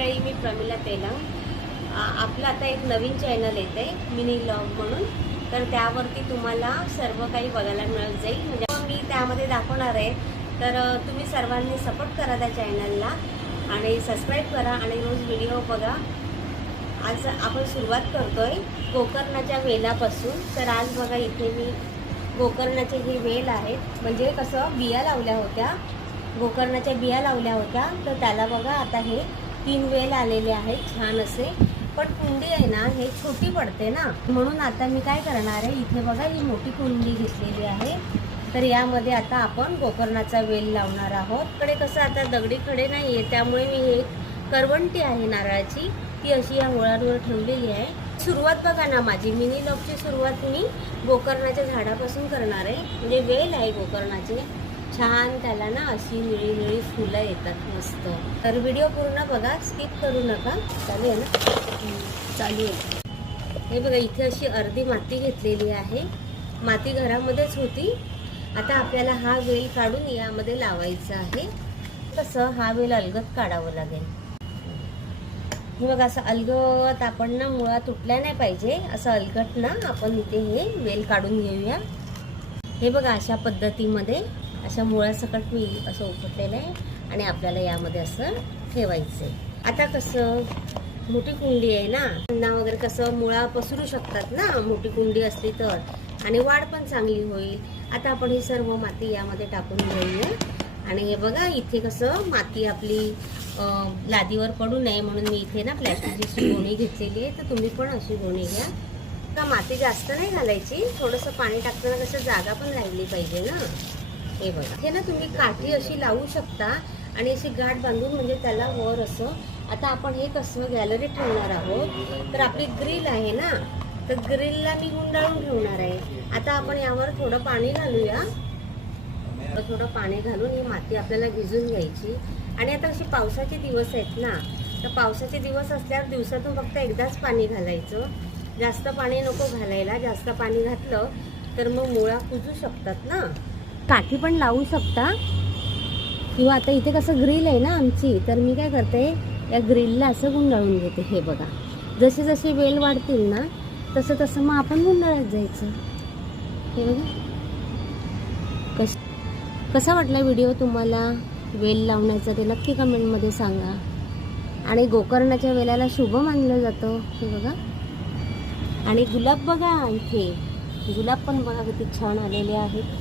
मंडळी, मी प्रमिला तेलंग. आपलं आता एक नवीन चॅनल येत आहे मिनी व्लॉग म्हणून. तर त्यावरती तुम्हाला सर्व काही बघायला मिळत जाईल. म्हणजे मी त्यामध्ये दाखवणार आहे. तर तुम्ही सर्वांनी सपोर्ट करा त्या चॅनलला आणि सबस्क्राईब करा आणि रोज व्हिडिओ बघा. आज आपण सुरुवात करतोय गोकर्णाच्या वेलापासून. तर आज बघा इथे मी गोकर्णाचे हे वेल आहेत, म्हणजे कसं बिया लावल्या होत्या, गोकर्णाच्या बिया लावल्या होत्या. तर त्याला बघा आता हे 3 वेल आलेले आहेत छान असे. पण कुंडी आहे ना हे छोटी पडते ना, म्हणून आता मी काय करणार आहे, इथे बघा ही मोठी कुंडी घेतलेली आहे. तर यामध्ये आता आपण गोकर्णाचा वेल लावणार आहोत. कडे कसं आता दगडी खडे नाही आहे, त्यामुळे मी हे करवंटी आहे नारळाची, ती अशी या मुळांवर ठेवलेली आहे. सुरुवात बघा ना, माझी मिनी व्लॉगची सुरुवात मी गोकर्णाच्या झाडापासून करणार आहे. म्हणजे वेल आहे गोकर्णाचे छान, त्याला ना अशी निळी निळी फुलं येतात मस्त. तर व्हिडिओ पूर्ण बघा, स्किप करू नका. चालू आहे ना? चालू आहे. हे बघा इथे अशी अर्धी माती घेतलेली आहे. माती घरामध्येच होती. आता आपल्याला हा वेल काढून यामध्ये लावायचा आहे. कसं हा वेल अलगद काढावं लागेल. हे बघा असं अलगद आपण ना, मुळा तुटल्या नाही पाहिजे, असं अलगट ना आपण इथे हे वेल काढून घेऊया. हे बघा अशा पद्धतीमध्ये अशा मुळासकट मी असं उपटलेलं आहे आणि आपल्याला यामध्ये असं ठेवायचं आहे. आता कसं मोठी कुंडी आहे ना वगैरे, कसं मुळा पसरू शकतात ना मोठी कुंडी असली तर, आणि वाढ पण चांगली होईल. आता आपण ही सर्व माती यामध्ये टाकून घेऊया. आणि हे बघा इथे कसं माती आपली लादीवर पडू नये म्हणून मी इथे ना प्लॅस्टिकची गोणी घेतलेली आहे. तर तुम्ही पण अशी गोणी घ्या. का माती जास्त नाही घालायची, थोडंसं पाणी टाकताना कसं जागा पण राहिली पाहिजे ना. हे बघा हे ना तुम्ही काठी अशी लावू शकता आणि अशी गाठ बांधून, म्हणजे त्याला वर असं. आता आपण हे कसं गॅलरीत ठेवणार आहोत, तर आपली ग्रिल आहे ना, तर ग्रिलला मी गुंडाळून ठेवणार आहे. आता आपण यावर थोडं पाणी घालूया. थोडं पाणी घालून ही माती आपल्याला भिजून घ्यायची. आणि आता असे पावसाचे दिवस आहेत ना, तर पावसाचे दिवस असल्यावर दिवसातून फक्त एकदाच पाणी घालायचं. जास्त पाणी नको घालायला. जास्त पाणी घातलं तर मग मुळा कुजू शकतात ना. काठी पण लावू शकता, किंवा आता इथे कसं ग्रिल आहे ना आमची, तर मी काय करते, या ग्रिलला असं गुंडाळून घेते. हे बघा जसे जसे वेल वाढतील ना, तसं तसं मग आपण गुंडाळत जायचं. हे बघा कसा वाटला व्हिडिओ तुम्हाला वेल लावण्याचा, ते नक्की कमेंटमध्ये सांगा. आणि गोकर्णाच्या वेलाला शुभ मानलं जातं. हे बघा, आणि गुलाब बघा, इथे गुलाब पण बघा किती छान आलेले आहेत.